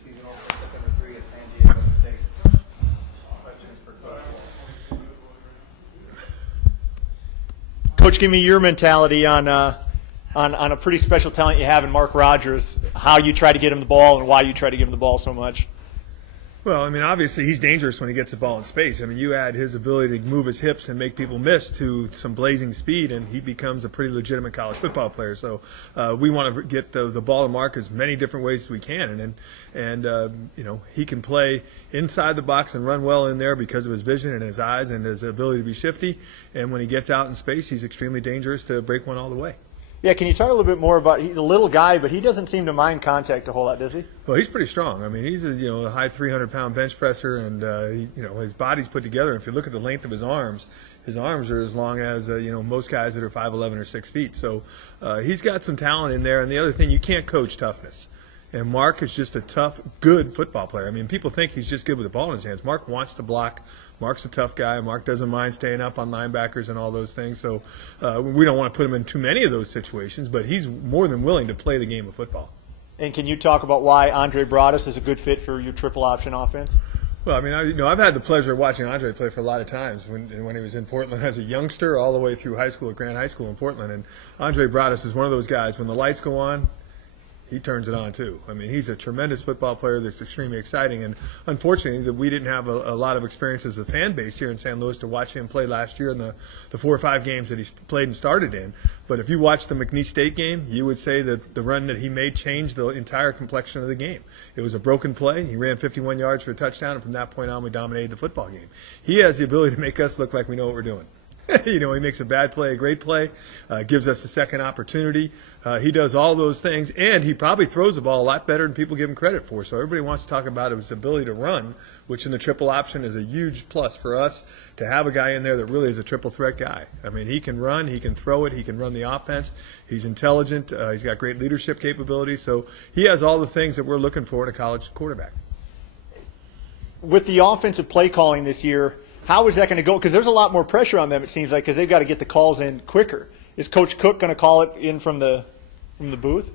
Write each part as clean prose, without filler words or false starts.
season opener, pick number 3 at San Diego State. Questions for Coach. Coach, give me your mentality on a pretty special talent you have in Mark Rogers, how you try to get him the ball and why you try to give him the ball so much. Well, I mean, obviously he's dangerous when he gets the ball in space. I mean, you add his ability to move his hips and make people miss to some blazing speed, and he becomes a pretty legitimate college football player. So we want to get the ball to Mark as many different ways as we can. And you know, he can play inside the box and run well in there because of his vision and his eyes and his ability to be shifty. And when he gets out in space, he's extremely dangerous to break one all the way. Yeah, can you talk a little bit more about, he's a little guy, but he doesn't seem to mind contact a whole lot, does he? Well, he's pretty strong. I mean, he's a high 300-pound bench presser, and his body's put together. And if you look at the length of his arms are as long as most guys that are 5'11" or 6 feet. So he's got some talent in there. And the other thing, you can't coach toughness. And Mark is just a tough, good football player. I mean, people think he's just good with the ball in his hands. Mark wants to block. Mark's a tough guy. Mark doesn't mind staying up on linebackers and all those things. So we don't want to put him in too many of those situations, but he's more than willing to play the game of football. And can you talk about why Andre Broaddus is a good fit for your triple option offense? Well, I mean, I've had the pleasure of watching Andre play for a lot of times when he was in Portland as a youngster all the way through high school at Grant High School in Portland. And Andre Broaddus is one of those guys, when the lights go on, he turns it on too. I mean, he's a tremendous football player that's extremely exciting, and unfortunately that we didn't have a lot of experience as a fan base here in San Luis to watch him play last year in the 4 or 5 games that he played and started in. But if you watched the McNeese State game, you would say that the run that he made changed the entire complexion of the game. It was a broken play. He ran 51 yards for a touchdown, and from that point on we dominated the football game. He has the ability to make us look like we know what we're doing. He makes a bad play a great play, gives us a second opportunity. He does all those things, and he probably throws the ball a lot better than people give him credit for. So everybody wants to talk about his ability to run, which in the triple option is a huge plus for us to have a guy in there that really is a triple threat guy. I mean, he can run, he can throw it, he can run the offense. He's intelligent. He's got great leadership capabilities. So he has all the things that we're looking for in a college quarterback. With the offensive play calling this year, how is that going to go? Because there's a lot more pressure on them, it seems like, because they've got to get the calls in quicker. Is Coach Cook going to call it in from the booth?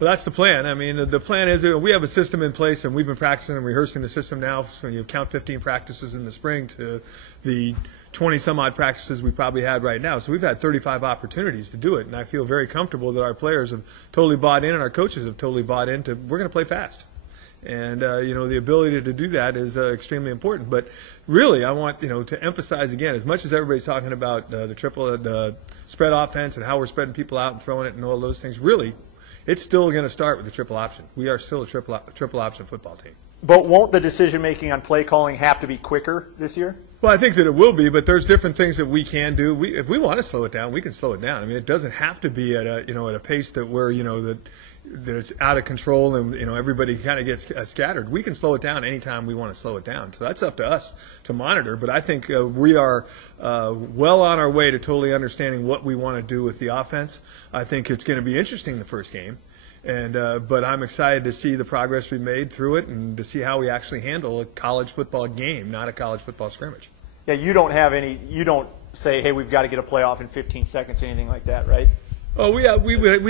Well, that's the plan. I mean, the plan is we have a system in place, and we've been practicing and rehearsing the system now. So you count 15 practices in the spring to the 20-some-odd practices we probably had right now. So we've had 35 opportunities to do it, and I feel very comfortable that our players have totally bought in and our coaches have totally bought into we're going to play fast. And, the ability to do that is extremely important. But really, I want, to emphasize again, as much as everybody's talking about the spread offense and how we're spreading people out and throwing it and all those things, really, it's still going to start with the triple option. We are still a triple option football team. But won't the decision-making on play calling have to be quicker this year? Well, I think that it will be, but there's different things that we can do. If we want to slow it down, we can slow it down. I mean, it doesn't have to be at a pace that we're, that it's out of control and everybody kind of gets scattered. We can slow it down anytime we want to slow it down. So that's up to us to monitor. But I think we are well on our way to totally understanding what we want to do with the offense. I think it's going to be interesting the first game. But I'm excited to see the progress we've made through it and to see how we actually handle a college football game, not a college football scrimmage. Yeah, you don't say, hey, we've got to get a playoff in 15 seconds or anything like that, right? Oh, we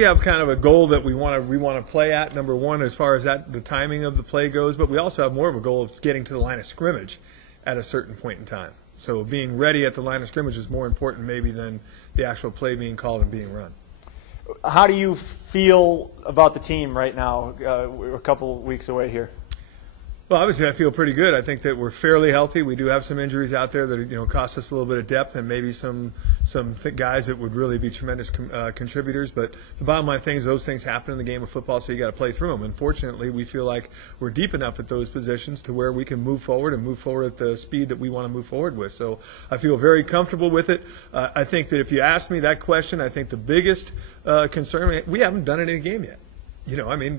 have kind of a goal that we want to play at, number one, as far as the timing of the play goes, but we also have more of a goal of getting to the line of scrimmage at a certain point in time. So being ready at the line of scrimmage is more important maybe than the actual play being called and being run. How do you feel about the team right now? We're a couple weeks away here. Well, obviously, I feel pretty good. I think that we're fairly healthy. We do have some injuries out there that cost us a little bit of depth, and maybe some guys that would really be tremendous contributors. But the bottom line thing is those things happen in the game of football, so you got to play through them. And fortunately, we feel like we're deep enough at those positions to where we can move forward at the speed that we want to move forward with. So I feel very comfortable with it. I think that if you ask me that question, I think the biggest concern, we haven't done it in a game yet.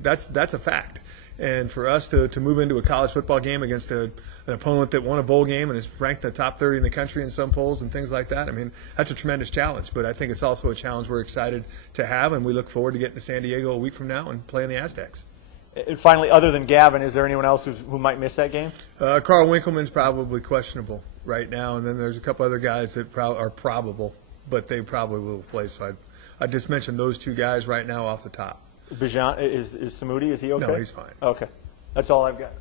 That's a fact. And for us to move into a college football game against an opponent that won a bowl game and is ranked in the top 30 in the country in some polls and things like that, that's a tremendous challenge. But I think it's also a challenge we're excited to have, and we look forward to getting to San Diego a week from now and playing the Aztecs. And finally, other than Gavin, is there anyone else who might miss that game? Carl Winkleman's probably questionable right now, and then there's a couple other guys that are probable, but they probably will play. So I just mentioned those two guys right now off the top. Bijan, is Samudi, is he okay? No, he's fine. Okay. That's all I've got.